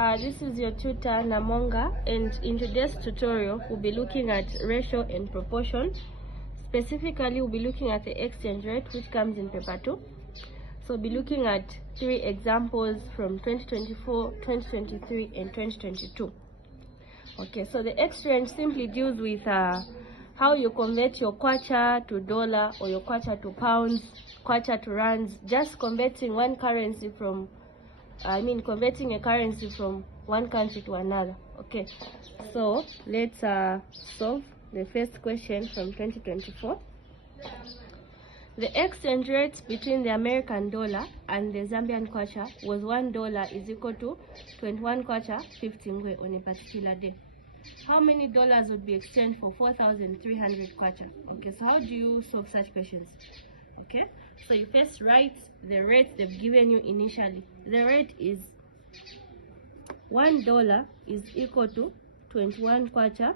This is your tutor Namonga, and in today's tutorial we'll be looking at ratio and proportion. Specifically, we'll be looking at the exchange rate, which comes in paper 2. So we'll be looking at 3 examples from 2024, 2023 and 2022. Okay, so the exchange simply deals with how you convert your kwacha to dollar, or your kwacha to pounds, kwacha to rands, just converting one currency from converting a currency from one country to another. Okay, so let's solve the first question from 2024. The exchange rate between the American dollar and the Zambian kwacha was $1 is equal to 21 kwacha 50 ngwe on a particular day. How many dollars would be exchanged for 4,300 kwacha? Okay, so how do you solve such questions? Okay, so you first write the rate they've given you initially. The rate is $1 is equal to 21 kwacha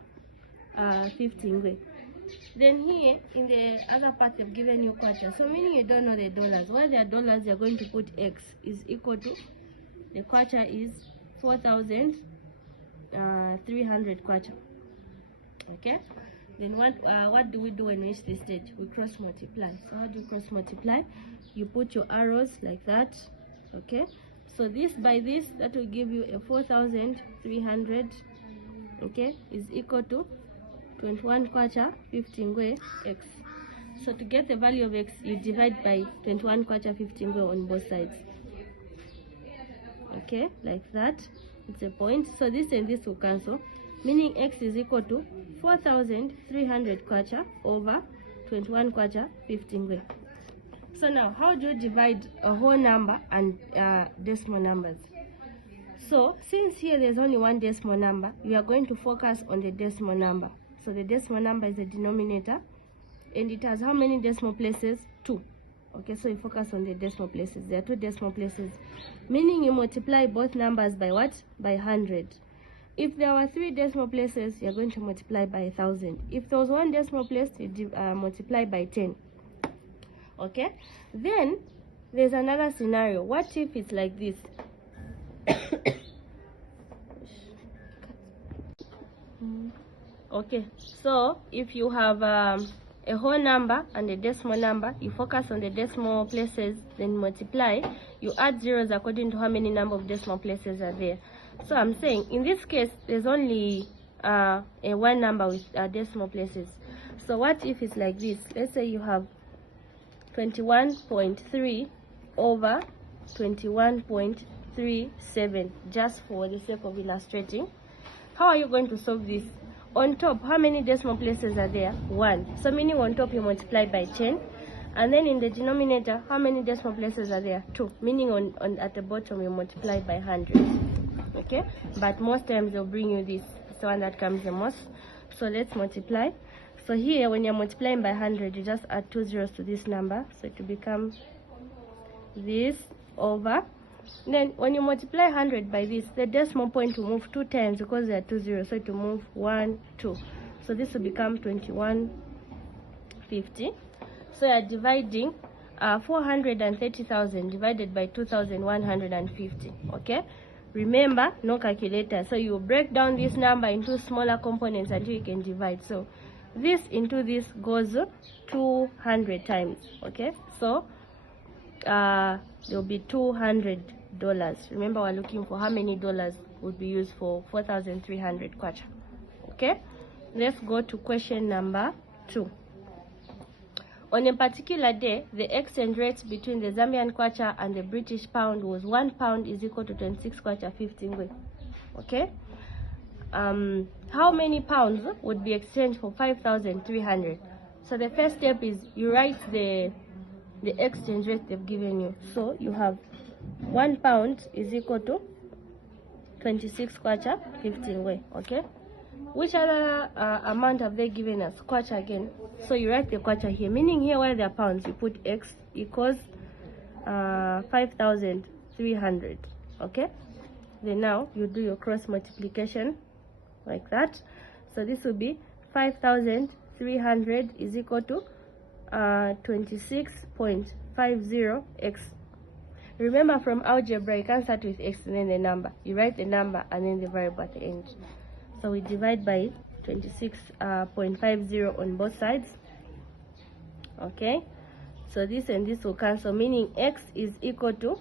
50 ngwe. Then here in the other part they've given you kwacha, so meaning you don't know the dollars. Where there are dollars, you're going to put x is equal to, the kwacha is 4,300 kwacha. Okay, then what do we do when we reach this stage? We cross multiply. So how do you cross multiply? You put your arrows like that. Okay, so this by this, that will give you a 4,300, okay, is equal to 21 kwacha 50 ngwe x. So to get the value of x, you divide by 21 kwacha 50 ngwe on both sides. Okay, like that. It's a point. So this and this will cancel, meaning x is equal to 4,300 kwacha over 21 kwacha 50 ngwe. So now, how do you divide a whole number and decimal numbers? So since here there's only one decimal number, we are going to focus on the decimal number. So the decimal number is the denominator, and it has how many decimal places? 2. Okay, so you focus on the decimal places. There are 2 decimal places, meaning you multiply both numbers by what? By 100. If there were 3 decimal places, you're going to multiply by 1,000. If there was 1 decimal place, you multiply by 10. Okay, then there's another scenario. What if it's like this? Okay, so if you have a whole number and a decimal number, you focus on the decimal places, then multiply. You add zeros according to how many number of decimal places are there. So I'm saying in this case there's only a one number with decimal places. So what if it's like this? Let's say you have 21.3 over 21.37, just for the sake of illustrating. How are you going to solve this? On top, how many decimal places are there? 1. So meaning on top you multiply by 10. And then in the denominator, how many decimal places are there? 2. Meaning on at the bottom you multiply by 100. Okay, but most times they'll bring you this. It's the one that comes the most. So let's multiply. So here, when you're multiplying by 100, you just add 2 zeros to this number, so it will become this over. Then when you multiply 100 by this, the decimal point will move 2 times because there are 2 zeros, so it will move 1, 2. So this will become 2150. So you're dividing 430,000 divided by 2,150. Okay, remember, no calculator, so you break down this number into smaller components until you can divide. So this into this goes 200 times. Okay, so there will be $200. Remember, we're looking for how many dollars would be used for 4,300 kwacha. Okay, let's go to question number 2. On a particular day, the exchange rate between the Zambian kwacha and the British pound was 1 pound is equal to 26 kwacha 50 ngwe. Okay, how many pounds would be exchanged for 5,300? So the first step is you write the exchange rate they've given you. So you have 1 pound is equal to 26 kwacha 50 ngwe. Okay, which other amount have they given us? Kwacha again. So you write the kwacha here, meaning here where there are pounds, you put x equals 5,300. Okay, then now you do your cross multiplication like that. So this will be 5,300 is equal to 26.50x. Remember, from algebra, you can't start with x and then the number. You write the number and then the variable at the end. So we divide by 26.50 on both sides. Okay, so this and this will cancel, meaning x is equal to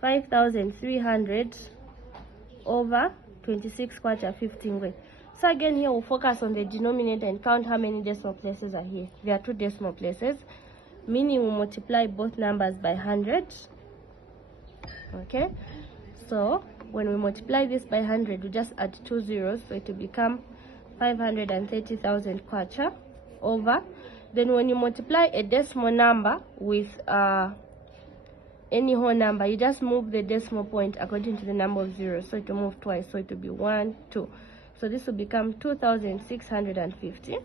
5,300 over 26 quarter 15 So again, here we'll focus on the denominator and count how many decimal places are here. There are 2 decimal places, meaning we'll multiply both numbers by 100. Okay, so when we multiply this by 100, we just add 2 zeros, so it will become 530,000 kwacha over. Then when you multiply a decimal number with any whole number, you just move the decimal point according to the number of zeros, so it will move twice, so it will be 1 2. So this will become 2,650.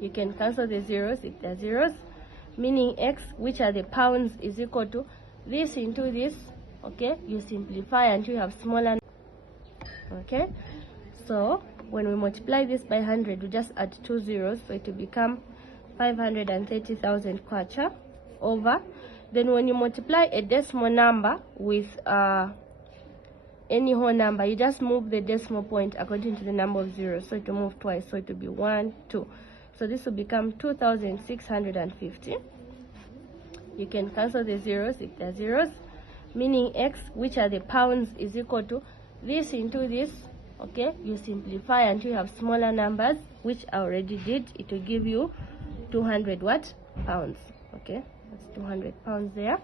You can cancel the zeros if they're zeros, meaning x, which are the pounds, is equal to this into this. Okay, you simplify until you have smaller. Okay, so when we multiply this by 100, we just add 2 zeros, so it will become 530,000 kwacha over. Then when you multiply a decimal number with any whole number, you just move the decimal point according to the number of zeros, so it will move twice, so it will be 1 2. So this will become 2,650. You can cancel the zeros if they're zeros, meaning x, which are the pounds, is equal to this into this. Okay, you simplify until you have smaller numbers, which I already did. It will give you 200 what? Pounds. Okay, that's 200 pounds there.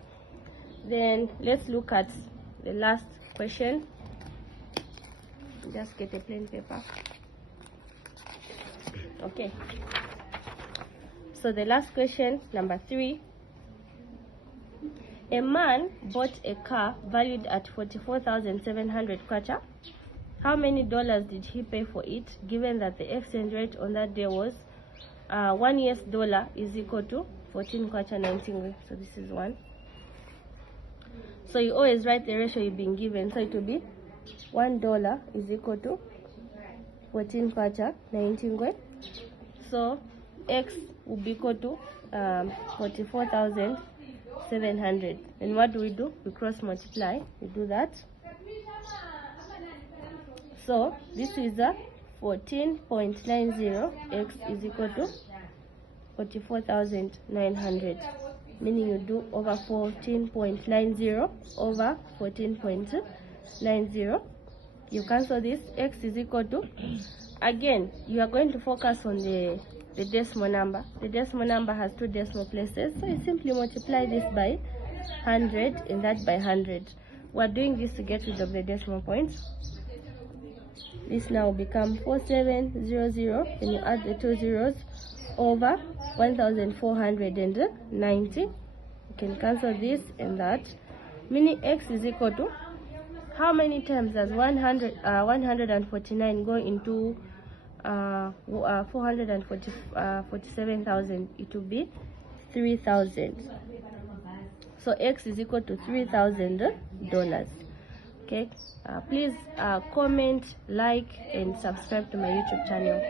Then let's look at the last question. Just get a plain paper. Okay, so the last question, number 3. A man bought a car valued at 44,700 kwacha. How many dollars did he pay for it, given that the exchange rate on that day was $1 US is equal to 14 kwacha 19? So this is 1. So you always write the ratio you've been given. So it will be $1 is equal to 14 kwacha 19. So x will be equal to 44,700. And what do? We cross multiply. We do that. So this is a 14.90. X is equal to 44,900, meaning you do over 14.90 over 14.90. You cancel this. X is equal to, again, you are going to focus on the decimal number. The decimal number has 2 decimal places, so you simply multiply this by 100 and that by 100. We're doing this to get rid of the decimal points. This now will become 4700, and you add the 2 zeros over 1,490. You can cancel this and that, meaning x is equal to, how many times does 149 go into 447,000? It will be 3,000. So x is equal to $3,000. Okay, please comment, like and subscribe to my YouTube channel.